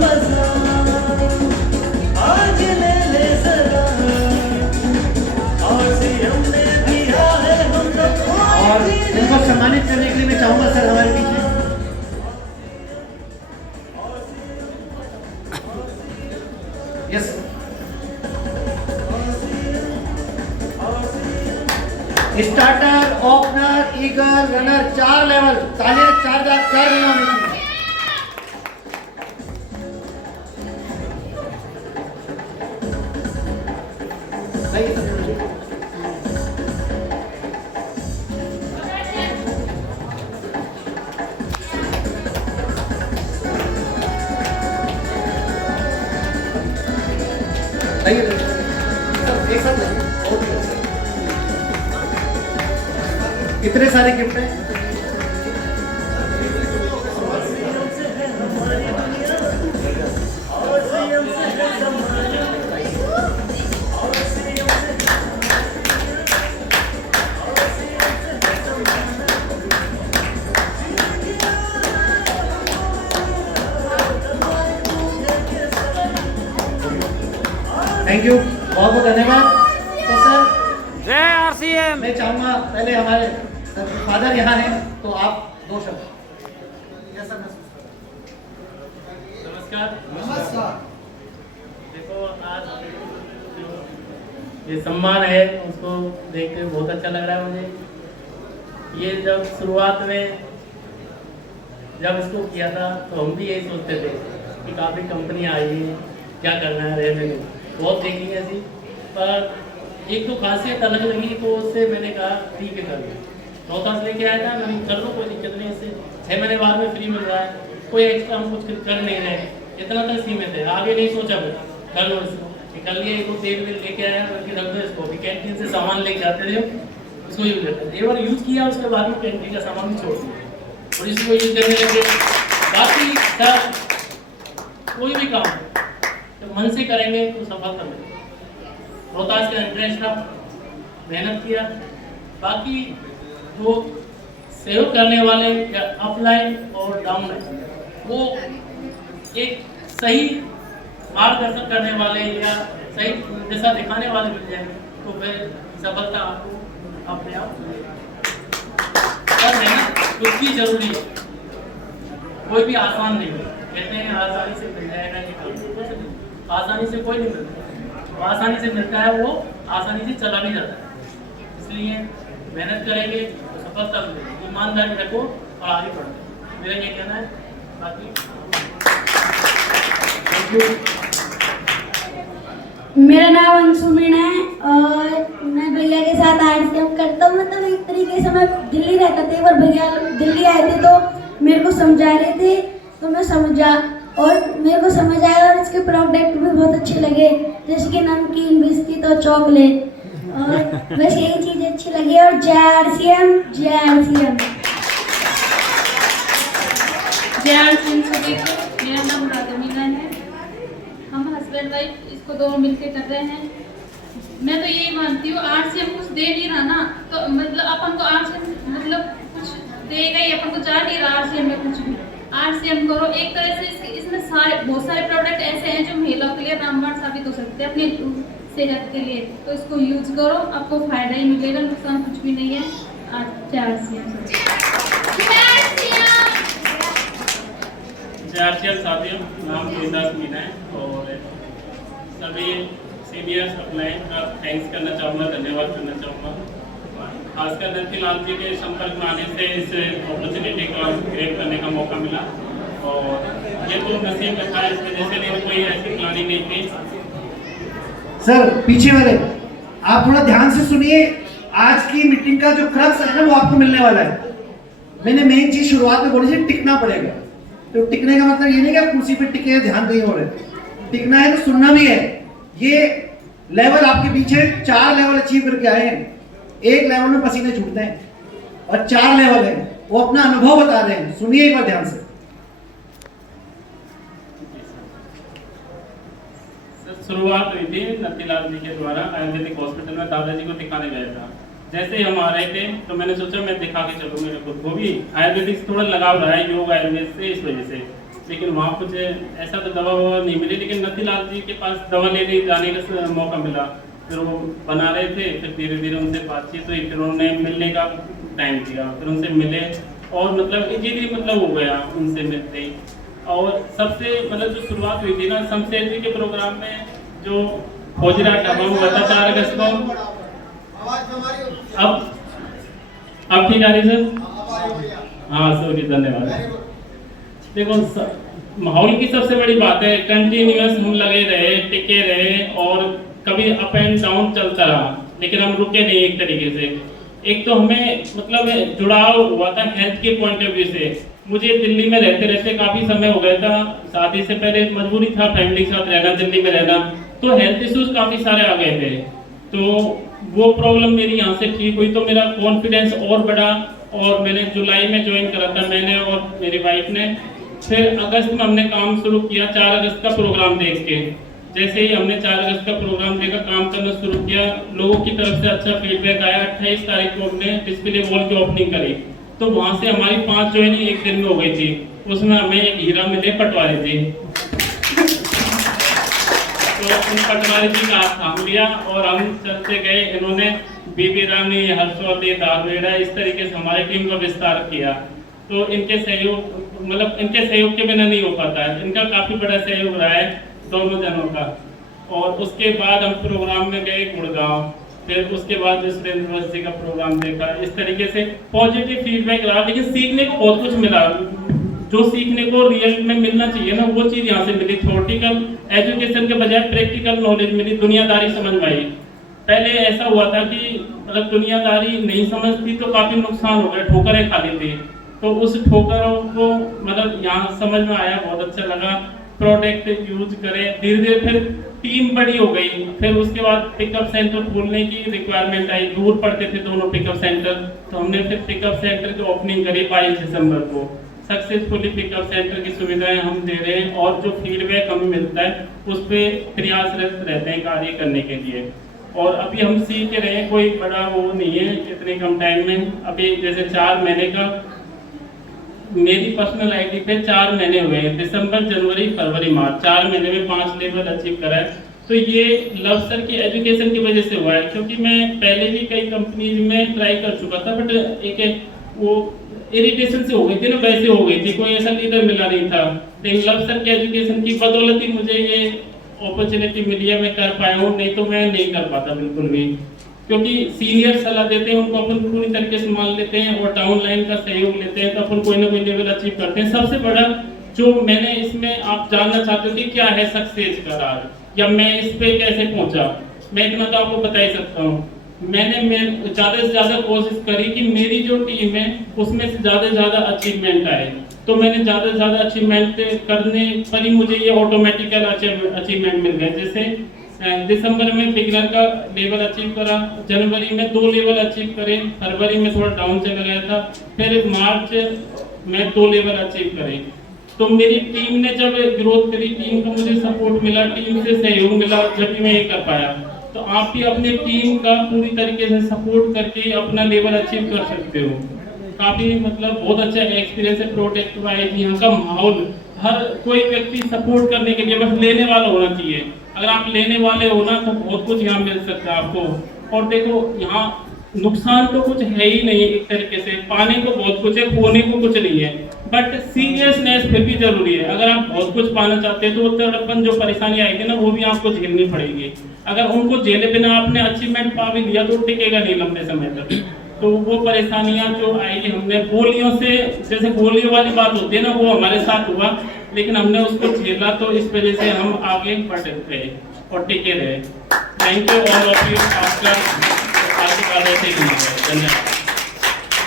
मजा आज ले ले जरा RCM ने दिया है हम सबको। और इनको सम्मानित करने के लिए मैं चाहूंगा सर हमारे पीछे yes starter, opener, eagle, runner, 4 level, तालियां 4 नहीं होनी चाहिए। एक साथ इतने सारे गिफ्ट हैं। थैंक यू, बहुत बहुत धन्यवाद। तो सर जय RCM। मैं चाहूंगा पहले हमारे फादर यहाँ हैं तो आप 2 शब्द। नमस्कार। देखो आज ये सम्मान है उसको देख के बहुत अच्छा लग रहा है मुझे। ये जब शुरुआत में जब इसको किया था तो हम भी यही सोचते थे कि काफ़ी कंपनियाँ आई हैं, क्या करना है रहने में, बहुत देखी है ऐसी, पर एक तो खासियत अलग लगी तो उससे मैंने कहा ठीक है कर लो। रोहतास लेके आया था, मैंने कर लो कोई दिक्कत नहीं, इससे 6 महीने बाद में फ्री मिल रहा है, कोई एक्स्ट्रा हम कुछ कर नहीं रहे, इतना तक सीमित है, आगे नहीं सोचा मैं कर लो इसको। कर लिए, एक तेल वेल लेके आया, बल्कि रख दो इसको, अभी कैंटीन से सामान लेके आते थे उसको यूज करते थे, एक बार यूज़ किया उसके बाद में कैंटीन का सामान भी छोड़ दिया और इसको यूज करने लगे। बाकी सर कोई भी काम जब मन से करेंगे तो सफलता मिलेगी। रोहतास का इंटरेस्ट था, मेहनत किया, बाकी वो सहयोग करने वाले या अपलाइन और डाउनलाइन वो एक सही मार्गदर्शन करने वाले या सही दिशा दिखाने वाले मिल जाए तो फिर सफलता आपको अपने आप मिलेगी। और मेहनत कुछ भी जरूरी है, कोई भी आसान नहीं है। कहते हैं आसानी से मिल जाएगा, आसानी से कोई नहीं मिलता, आसानी से मिलता है वो आसानी से चला भी जाता है। इसलिए मेहनत करेंगे तो सफलता मिलेगी, ईमानदारी रखो और आगे बढ़ो, मेरा ये कहना है। बाकी मेरा नाम अंशु मीणा है और मैं भैया के साथ RCM करता हूँ। मतलब एक तरीके से मैं दिल्ली रहता था, एक बार भैया दिल्ली आए थे तो मेरे को समझा रहे थे तो मैं समझा और मेरे को समझ आया और इसके प्रोडक्ट भी बहुत अच्छे लगे, जैसे कि नमकीन, बिस्किट और चॉकलेट, और बस यही चीज़ अच्छी लगी। और जय RCM, जय RCM। जय RCM सभी को। मेरा नाम राधा मीना है, हम हस्बैंड वाइफ इसको दोनों मिलके कर रहे हैं। मैं तो यही मानती हूँ RCM कुछ दे नहीं रहा ना, तो मतलब अपन को RCM मतलब कुछ देगा ही, अपन को जा नहीं रहा RCM में कुछ भी। RCM करो, एक तरह से इसमें बहुत सारे प्रोडक्ट ऐसे हैं जो महिलाओं के लिए रामबाण साबित हो सकते हैं अपनी सेहत के लिए, तो इसको यूज करो, आपको फायदा ही मिलेगा, नुकसान कुछ भी नहीं है। जय RCM। जय RCM साथियों, नाम देवदास मीना है और सभी सीनियर्स अपलाइन का थैंक्स करना चाहूँगा, धन्यवाद करना चाहूँगा। खासकर नंदी लाल जी के संपर्क में आने से इस अपॉर्चुनिटी का क्रिएट करने का मौका मिला और ये तो नसीब में था, इस वजह से नहीं कोई ऐसी प्लानिंग नहीं थी। सर पीछे वाले आप थोड़ा ध्यान से सुनिए, आज की मीटिंग का जो क्रक्स है ना वो आपको मिलने वाला है। मैंने मेन चीज शुरुआत में बोली थी, टिकना पड़ेगा। तो टिकने का मतलब ये नहीं कि आप कुर्सी पे टिके हैं, ध्यान नहीं हो रहे, टिकना है तो सुनना भी है। ये लेवल आपके पीछे 4 लेवल अचीव करके आए हैं, 1 लेवल में पसीने छूटते हैं और 4 लेवल है, वो अपना अनुभव बता रहे हैं, सुनिए एक बार ध्यान से। शुरुआत हुई थी नंदीलाल जी के द्वारा आयुर्वेदिक हॉस्पिटल में, दादाजी को दिखाने गया था। जैसे ही हम आ रहे थे तो मैंने सोचा मैं दिखा के चलूँ, मेरे खुद को भी आयुर्वेदिक से थोड़ा लगाव रहा है, योग आयुर्वेद से, इस वजह से लेकिन वहाँ कुछ ऐसा तो दवा ववा नहीं मिली, लेकिन नथीलाल जी के पास दवा लेने जाने का मौका मिला। फिर वो बना रहे थे, फिर धीरे धीरे उनसे बातचीत हुई, फिर उन्होंने मिलने का टाइम दिया, फिर उनसे मिले और मतलब इजीली मतलब हो गया उनसे मिलते ही। और सबसे मतलब जो शुरुआत हुई थी ना शमशेर जी के प्रोग्राम में, जो फौजरा ढाबा हुआ था 4 अगस्त को, अब ठीक आ रही सर? हाँ सॉरी, धन्यवाद। देखो माहौल की सबसे बड़ी बात है, कंटिन्यूअस हम लगे रहे, टिके रहे और कभी अप एंड डाउन चलता रहा, लेकिन हम रुके नहीं एक तरीके से। एक तो हमें मतलब जुड़ाव हुआ था हेल्थ के पॉइंट ऑफ व्यू से। मुझे दिल्ली में रहते रहते काफ़ी समय हो गया था, शादी से पहले मजबूरी था फैमिली के साथ रहना, दिल्ली में रहना, तो हेल्थ इश्यूज काफ़ी सारे आ गए थे। तो वो प्रॉब्लम मेरी यहाँ से ठीक हुई तो मेरा कॉन्फिडेंस और बढ़ा और मैंने जुलाई में ज्वाइन करा था मैंने और मेरी वाइफ ने। फिर अगस्त में हमने काम शुरू किया 4 अगस्त का प्रोग्राम देख के। जैसे ही हमने 4 अगस्त का प्रोग्राम देखा, काम करना शुरू किया, लोगों की तरफ से अच्छा फीडबैक आया। 28 तारीख को हमने डिस्प्ले वॉल की ओपनिंग करी, तो वहाँ से हमारी 5 ज्वाइनिंग एक दिन में हो गई थी। उसमें हमें एक हीरा मिले पटवारी जी, तो उन पटवारी जी का हाथ थाम लिया और हम चलते गए। इन्होंने बीबी रानी, हर्षवर्धी, दावेड़ा इस तरीके से हमारी टीम का विस्तार किया। तो इनके सहयोग मतलब इनके सहयोग के बिना नहीं हो पाता है, इनका काफ़ी बड़ा सहयोग रहा है दोनों जनों का। और उसके बाद हम प्रोग्राम में गए गुड़गांव, फिर उसके बाद सुरेंद्र जी का प्रोग्राम देखा। इस तरीके से पॉजिटिव फीडबैक रहा, लेकिन सीखने को बहुत कुछ मिला। जो सीखने को रियल में मिलना चाहिए ना, वो चीज़ यहाँ से मिली। थ्योरेटिकल एजुकेशन के बजाय प्रैक्टिकल नॉलेज मिली, दुनियादारी समझ में आई। पहले ऐसा हुआ था कि मतलब दुनियादारी नहीं समझती तो काफ़ी नुकसान हो गया, ठोकरें खा ली थी। तो उस ठोकरों को मतलब यहाँ समझ में आया, बहुत अच्छा लगा। प्रोडक्ट यूज करें, धीरे धीरे फिर टीम बड़ी हो गई। फिर उसके बाद पिकअप सेंटर खोलने की रिक्वायरमेंट आई, दूर पड़ते थे दोनों पिकअप सेंटर, तो हमने फिर पिकअप सेंटर की ओपनिंग करी 22 दिसंबर को। सक्सेसफुली पिकअप सेंटर की सुविधाएं हम दे रहे हैं और जो फीडबैक हमें मिलता है उस पर प्रयासरत रहते हैं कार्य करने के लिए। और अभी हम सीख रहे हैं, कोई बड़ा वो नहीं है इतने कम टाइम में। अभी जैसे 4 महीने का मेरी पर्सनल आईडी पे 4 महीने हुए हैं, दिसंबर, जनवरी, फरवरी, मार्च, 4 महीने में 5 लेवल अचीव करा है। तो ये लव सर की एजुकेशन की वजह से हुआ है, क्योंकि मैं पहले भी कई कंपनीज में ट्राई कर चुका था, बट एक वो इरिटेशन से हो गई थी ना, वैसे हो गई थी, कोई ऐसा लीडर मिला नहीं था। लेकिन लव सर के एजुकेशन की बदौलत ही मुझे ये अपॉर्चुनिटी मिली है, मैं कर पाया हूँ, नहीं तो मैं नहीं कर पाता बिल्कुल भी। क्योंकि सीनियर सलाह देते हैं, उनको अपन पूरी तरीके से मान लेते हैं और डाउन लाइन का सहयोग लेते हैं, तो अपन कोई ना कोई लेवल अचीव करते हैं। सबसे बड़ा जो मैंने इसमें आप जानना चाहते हो कि क्या है सक्सेस का राज, या मैं इस पे कैसे पहुंचा, मैं इतना तो आपको बता ही सकता हूँ। मैंने ज़्यादा से ज़्यादा कोशिश करी कि मेरी जो टीम है उसमें से ज़्यादा अचीवमेंट आए। तो मैंने ज़्यादा से ज़्यादा अचीवमेंट करने पर ही मुझे ये ऑटोमेटिकल अचीवमेंट मिल गए। जैसे दिसंबर में बिगिनर का लेवल अचीव करा, जनवरी में 2 लेवल अचीव करे, फरवरी में थोड़ा डाउन चला गया था, फिर मार्च में 2 लेवल अचीव करे। तो मेरी टीम ने जब ग्रोथ करी, टीम का मुझे सपोर्ट मिला, टीम से सहयोग मिला, जब भी मैं ये कर पाया। तो आप भी अपने टीम का पूरी तरीके से सपोर्ट करके अपना लेवल अचीव कर सकते हो। काफ़ी मतलब बहुत अच्छा एक्सपीरियंस है प्रोडक्ट वाइज। यहाँ का माहौल, हर कोई व्यक्ति सपोर्ट करने के लिए बस लेने वाला होना चाहिए। अगर आप लेने वाले हो ना तो बहुत कुछ यहाँ मिल सकता है आपको। और देखो यहाँ नुकसान तो कुछ है ही नहीं, एक तरीके से पाने को बहुत कुछ है, खोने को कुछ नहीं है, बट सीरियसनेस फिर भी जरूरी है। अगर आप बहुत कुछ पाना चाहते हैं तो वो तड़पन जो परेशानी आएगी ना, वो भी आपको झेलनी पड़ेगी। अगर उनको झेले बिना आपने अचीवमेंट पा भी लिया तो टिकेगा नहीं लंबे समय तक। तो वो परेशानियां जो आएगी, हमने गोलियों से, जैसे गोलियों वाली बात होती है ना, वो हमारे साथ हुआ, लेकिन हमने उसको झेला, तो इस वजह से हम आगे बढ़ रहे और टिके रहे। Thank you all of you. आपका आशीर्वाद ऐसे ही मिलेगा। धन्यवाद।